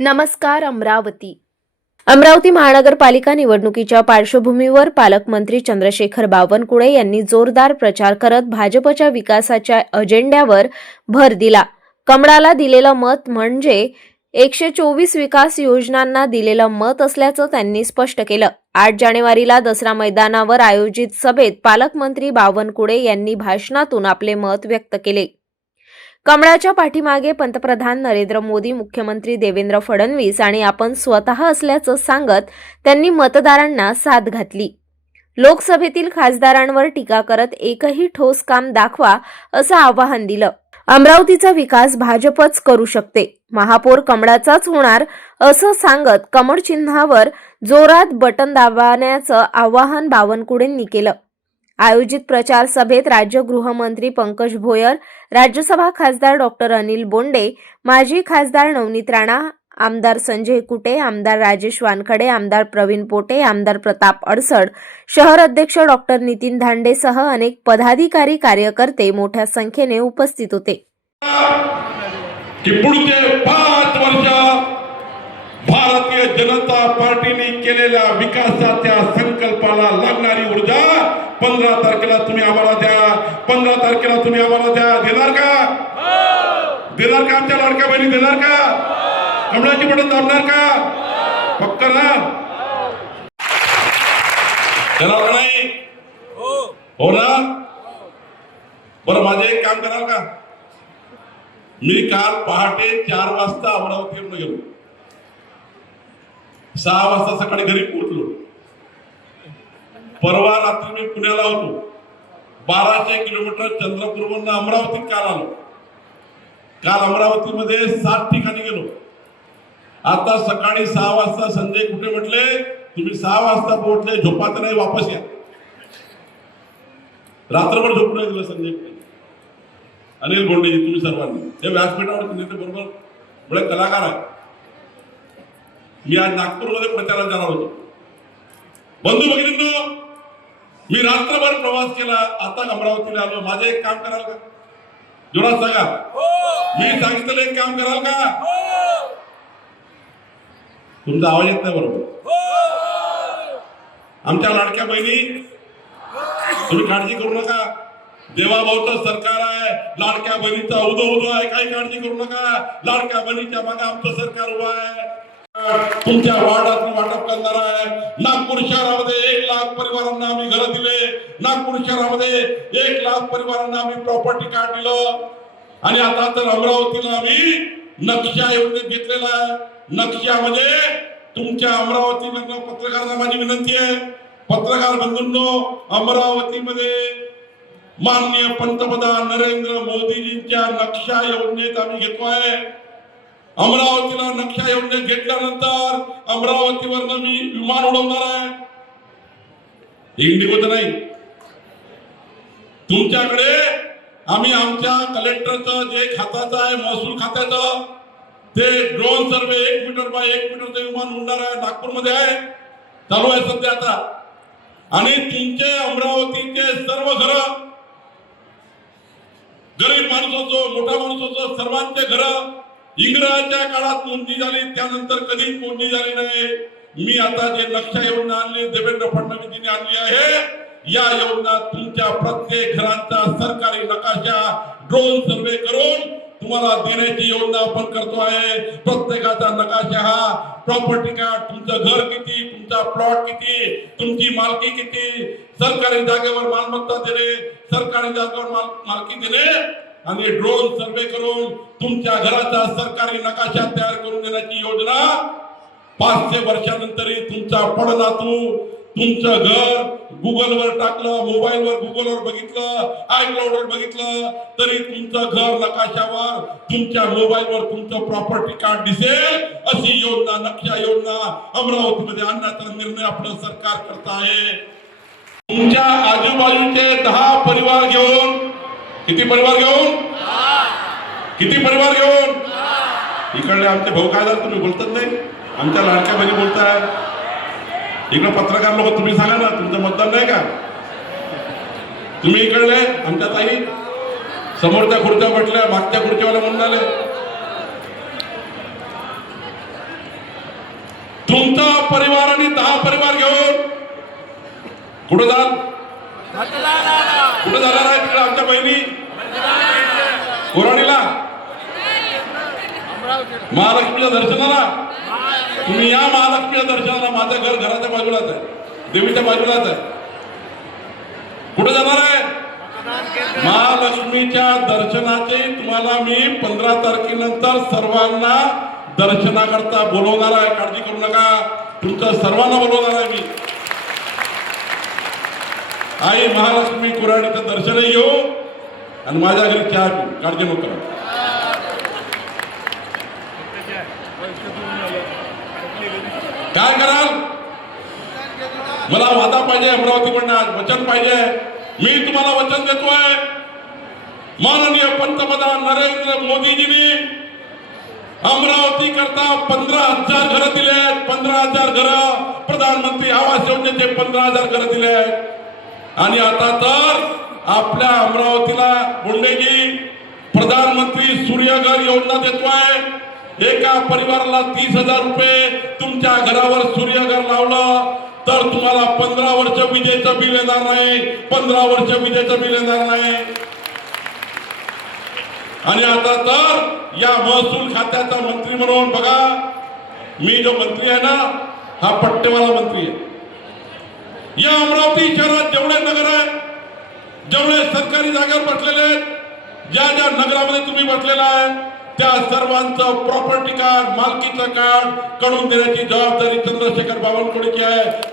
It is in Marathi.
नमस्कार अमरावती महानगरपालिका निवडणुकीच्या पार्श्वभूमीवर पालकमंत्री चंद्रशेखर बावनकुळे यांनी जोरदार प्रचार करत भाजपच्या विकासाच्या अजेंड्यावर भर दिला। कमळाला दिलेलं मत म्हणजे 124 विकास योजनांना दिलेलं मत असल्याचं त्यांनी स्पष्ट केलं। 8 जानेवारीला दसरा मैदानावर आयोजित सभेत पालकमंत्री बावनकुळे यांनी भाषणातून आपले मत व्यक्त केले। कमळाच्या पाठीमागे पंतप्रधान नरेंद्र मोदी, मुख्यमंत्री देवेंद्र फडणवीस आणि आपण स्वतः असल्याचं सांगत त्यांनी मतदारांना साथ घातली। लोकसभेतील खासदारांवर टीका करत एकही ठोस काम दाखवा असं आवाहन दिलं। अमरावतीचा विकास भाजपच करू शकते, महापौर कमळाचाच होणार असं सांगत कमळ चिन्हावर जोरात बटन दाबण्याचं आवाहन बावनकुळेंनी केलं। आयोजित प्रचार सभेत राज्य गृहमंत्री पंकज भोयर, राज्यसभा खासदार डॉक्टर अनिल बोंडे, माजी खासदार नवनीत राणा, आमदार संजय कुटे, आमदार राजेश वानखडे, आमदार प्रवीण पोटे, आमदार प्रताप अडसड, शहर अध्यक्ष डॉक्टर नितीन धांडेसह अनेक पदाधिकारी कार्यकर्ते मोठ्या संख्येने उपस्थित होते। पुढचे 5 वर्ष भारतीय जनता पार्टीने केलेल्या विकासाच्या संकल्पाला लागणारी ऊर्जा 15 तारखेला तुम्ही आम्हाला द्या। 15 तारखेला तुम्ही आम्हाला द्या। देणार का? देणार का? आमच्या लाडक्या बहिणी देणार का? कमळाची बटन दाबणार का? पक्का ना? देणार का नाही? हो ना? बरं, माझे एक काम कराल का? मी काल पहाटे 4 वाजता अमरावतीवरून गेलो, 6 वाजता सकाळी घरी पोहोचलो। परवा रात्री मी पुण्याला होतो, 1200 किलोमीटर चंद्रपूरवरून अमरावतीत काल आलो। काल अमरावतीमध्ये 7 ठिकाणी गेलो। आता सकाळी 6 वाजता संजय कुटे म्हटले, तुम्ही 6 वाजता पोहोचले, झोपात नाही, वापस या। रात्रभर झोप नाही दिलं संजय कुटे, अनिल बोंडेजी, तुम्ही सर्वांनी हे व्यासपीठावर नेते बरोबर बडे कलाकार आहे। मी आज नागपूरमध्ये प्रचाराला जाणार होतो। बंधू भगिनींनो, मी रात्रभर प्रवास केला, आता अमरावतीला आलो। माझे एक काम कराल का? जोरात सांगा। मी सांगितलं एक काम कराल का? तुमचा आवाज येत नाही बरोबर। आमच्या लाडक्या बहिणी, तुम्ही काळजी करू नका, देवाभाऊचं सरकार आहे, लाडक्या बहिणीचा उदो आहे, काही काळजी करू नका। लाडक्या बहिणीच्या मागे आमचं सरकार उभं आहे। तुमच्या वार्डातून वाटप करणार आहे। नागपूर शहरामध्ये 1 लाख परिवारांना आम्ही घर दिले। नागपूर शहरामध्ये 1 लाख परिवारांना आम्ही प्रॉपर्टी कार्ड दिलं। आणि आता तर अमरावतीला आम्ही नक्षा योजनेत घेतलेला आहे। नक्षामध्ये तुमच्या अमरावतीमधल्या पत्रकारांना माझी विनंती आहे, पत्रकार बंधूंनो, अमरावतीमध्ये माननीय पंतप्रधान नरेंद्र मोदीजींच्या नक्षा योजनेत आम्ही घेतोय। अमरावतीला नक्षा योजनेत घेतल्यानंतर अमरावतीवरनं मी विमान उडवणार आहे, इंडिगो तर नाही। तुमच्याकडे आम्ही आमच्या कलेक्टरचं जे खात्याचं आहे, महसूल खात्याचं, ते ड्रोन सर्वे 1 मीटर बाय 1 मीटरचं विमान उडणार आहे, नागपूरमध्ये आहे, चालू आहे सध्या आता। आणि तुमचे अमरावतीचे सर्व घर, गरीब माणूस असो, मोठा माणूस असो, सर्वांचे घर इंग्रजांच्या काळात नोंदणी झाली, त्यानंतर कधीच नोंदणी झाली नाही। मी आता जे नक्षा योजना आणली, देवेंद्र फडणवीसजींनी आणली आहे, या योजना तुमच्या प्रत्येक घरांचा सरकारी नकाशा ड्रोन सर्वे करून तुम्हाला देण्याची योजना आपण करतो आहे। प्रत्येकाचा नकाशा हा प्रॉपर्टी कार्ड, तुमचं घर किती, तुमचा प्लॉट किती, तुमची मालकी किती, सरकारी जागेवर मालमत्ता देणे, सरकारी जागेवर मालकी देणे आणि ड्रोन सर्वे करून तुमच्या घराचा सरकारी नकाशा तयार करून देण्याची योजना। 500 वर्षानंतरही तुमचा पडनातू तुमचं घर गुगलवर टाकलं, मोबाईलवर गुगलवर बघितलं, आयक्लाउडवर बघितलं, तरी तुमचं घर नकाशावर तुमच्या मोबाईलवर तुमचं प्रॉपर्टी कार्ड दिसेल, अशी योजना, नक्षा योजना अमरावतीमध्ये आणण्याचा निर्णय आपलं सरकार करत आहे। तुमच्या आजूबाजूचे 10 परिवार घेऊन, किती परिवार घेऊन? किती परिवार घेऊन? इकडले आमचे भाऊ काय झालं, तुम्ही बोलतात नाही, आमच्या लाडक्या बहिणी बोलताय, इकडे पत्रकार लोक, तुम्ही सांगा ना, तुमचं मतदान नाही का? तुम्ही इकडले आमच्या ताई समोरच्या खुर्च्या म्हटल्या, मागच्या खुर्च्यावाल्या म्हणून आले, तुमचा परिवार आणि 10 परिवार घेऊन कुठं जाल? कुठं जाणार आहे तिकडे आमच्या बहिणी? कोराडीला महालक्ष्मीच्या दर्शनाला. तुम्ही या महालक्ष्मीच्या दर्शनाला. माझं घर घराच्या बाजूलाच आहे, देवीच्या बाजूलाच आहे. कुठे जाणार आहे? महालक्ष्मीच्या दर्शनाचे तुम्हाला मी 15 तारखेनंतर सर्वांना दर्शनाकरता बोलवणार आहे. काळजी करू नका, तुमचं सर्वांना बोलवणार आहे मी. आई महालक्ष्मी कुऱ्हाडीचं दर्शनही घेऊ आणि माझ्या घरी चहा पिऊ. काळजी नको करा. काय कराल? मला वादा पाहिजे अमरावतीकडनं, आज वचन पाहिजे. मी तुम्हाला वचन देतोय, माननीय पंतप्रधान नरेंद्र मोदीजींनी अमरावती करता 15,000 घरं दिले आहेत. 15,000 घरं, प्रधानमंत्री आवास योजनेचे 15,000 घरं दिले आहेत. आणि आता तर आपल्या अमरावतीला मुंडेजी प्रधानमंत्री सूर्यघर योजना देतोय. एका परिवाराला 30,000 रुपये तुमच्या घरावर सूर्यघर लावलं तर तुम्हाला 15 वर्ष विजेचं बिल येणार नाही. 15 वर्ष विजेचं बिल येणार नाही. आणि आता तर या महसूल खात्याचा मंत्री म्हणून बघा, मी जो मंत्री आहे ना, हा पट्टेवाला मंत्री आहे. या अमरावती शहरात जेवढे नगर आहेत, जेवढे सरकारी जागेवर बसलेले आहेत, ज्या ज्या नगरामध्ये तुम्ही बसलेला आहे, त्या सर्वांचं प्रॉपर्टी कार्ड, मालकीचं कार्ड काढून देण्याची जबाबदारी चंद्रशेखर बावनकुळेची आहे.